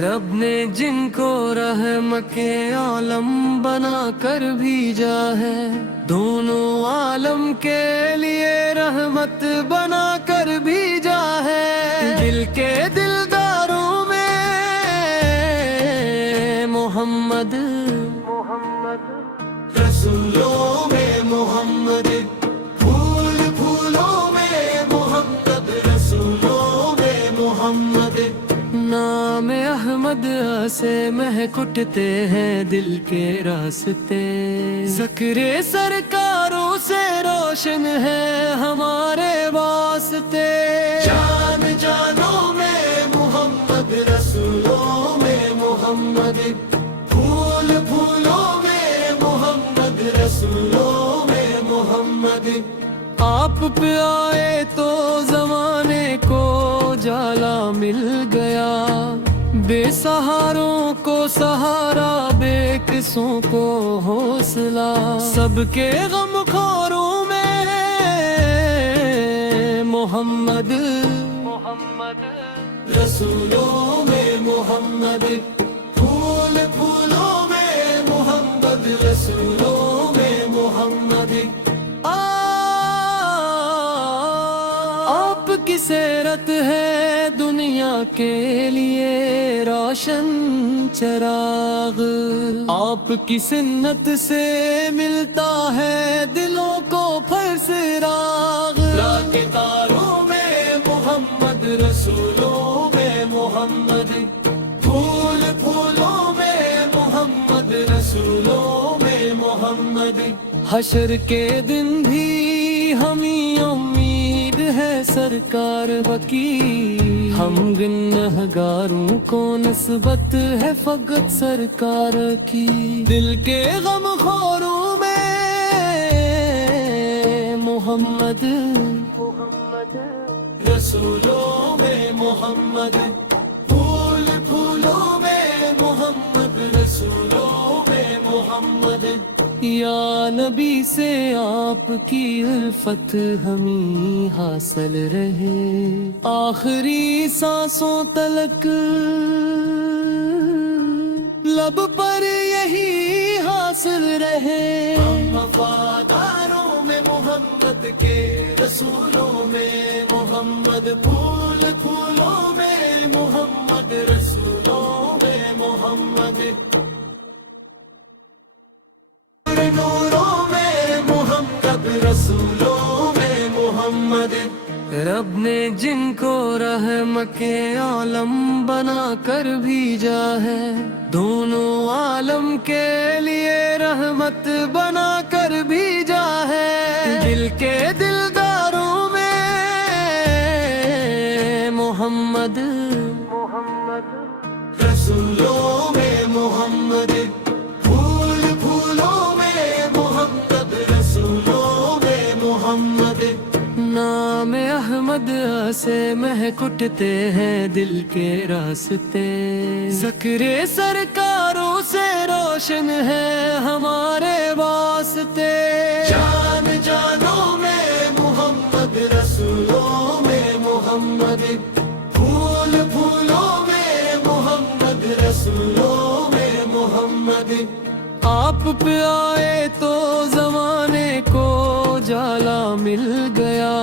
رب نے جن کو رحمت کے عالم بنا کر بھیجا ہے، دونوں عالم کے لیے رحمت بنا کر بھیجا ہے۔ دل کے دلداروں میں محمد، رسولوں میں محمد، پھول پھولوں میں محمد، رسولوں میں محمد۔ نام احمد سے مہک اٹھتے ہیں دل کے راستے، ذکر سرکاروں سے روشن ہے ہمارے واسطے۔ جان جانوں میں محمد، رسولوں میں محمد، پھول پھولوں میں محمد، رسولوں میں محمد۔ آپ پہ آئے تو زمانے کو جالا مل گیا، بے سہاروں کو سہارا، بے قصوں کو حوصلہ، سب کے غم خوروں میں محمد، رسولوں میں محمد، پھول پھولوں میں محمد، رسولوں میں محمد۔ آپ کی سیرت ہے دنیا کے لیے روشن چراغ، آپ کی سنت سے ملتا ہے دلوں کو فرسراغ۔ راہ تاروں میں محمد، رسولوں میں محمد، پھول پھولوں میں محمد، رسولوں میں محمد۔ حشر کے دن بھی ہمیں امید ہے سرکار کی، ہم گنہگاروں کو نسبت ہے فقط سرکار کی۔ دل کے غم خوروں میں محمد، رسولوں میں محمد، پھول پھولوں میں محمد، رسولوں میں محمد۔ یا نبی سے آپ کی الفت ہمیں حاصل رہے، آخری سانسوں تلک لب پر یہی حاصل رہے۔ وفاداروں میں محمد کے، رسولوں میں محمد، پھول پھولوں میں محمد، رسولوں میں محمد۔ نوروں میں محمد، رسولوں میں محمد۔ رب نے جن کو رحمت کے عالم بنا کر بھیجا ہے، دونوں عالم کے لیے رحمت بنا کر بھیجا ہے۔ دل کے دلداروں میں محمد، رسولوں میں محمد، پھول پھولوں میں محمد، رسولوں میں محمد۔ نام احمد سے مہک اٹھتے ہیں دل کے راستے، ذکر سرکاروں سے روشن ہے ہمارے واسطے۔ جان جانوں میں محمد، رسولوں میں محمد، پھول پھولوں میں محمد، رسولوں میں محمد۔ آپ پہ آئے تو زمانے کو جالا مل گیا،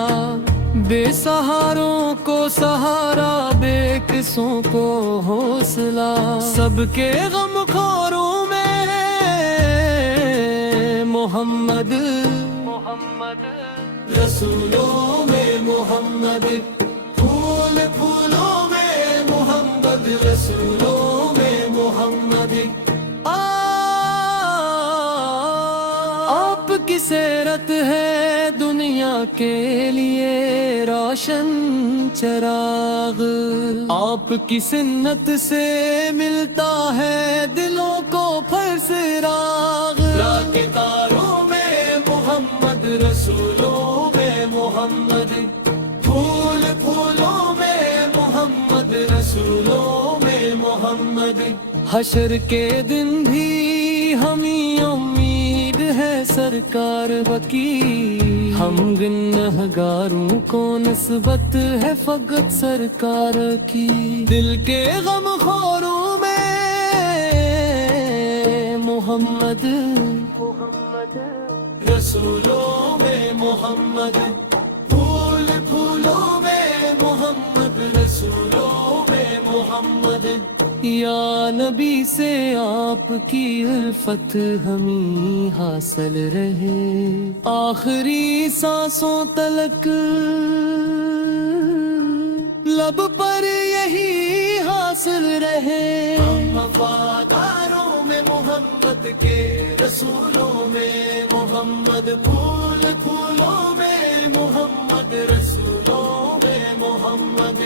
بے سہاروں کو سہارا، بے قصوں کو حوصلہ، سب کے غم خوروں میں محمد، رسولوں میں محمد، پھول پھولوں میں محمد، رسولوں میں محمد۔ آپ کی سیرت ہے دنیا کے لیے روشن چراغ، آپ کی سنت سے ملتا ہے دلوں کو فرسراغ۔ راہ تاروں میں رسولوں میں محمد، پھول پھولوں میں محمد، رسولوں میں محمد۔ حشر کے دن بھی ہمیں امید ہے سرکار کی، ہم گنہگاروں کو نسبت ہے فقط سرکار کی۔ دل کے غم خوروں میں محمد، رسولوں میں محمد، پھول پھولوں میں محمد، رسولوں میں محمد۔ یا نبی سے آپ کی الفت ہمیں حاصل رہے، آخری سانسوں تلک لب پر یہی حاصل رہے۔ ہم وفاداروں میں محمد کے، رسولوں میں محمد، پھول پھولوں میں محمد، رسولوں میں محمد۔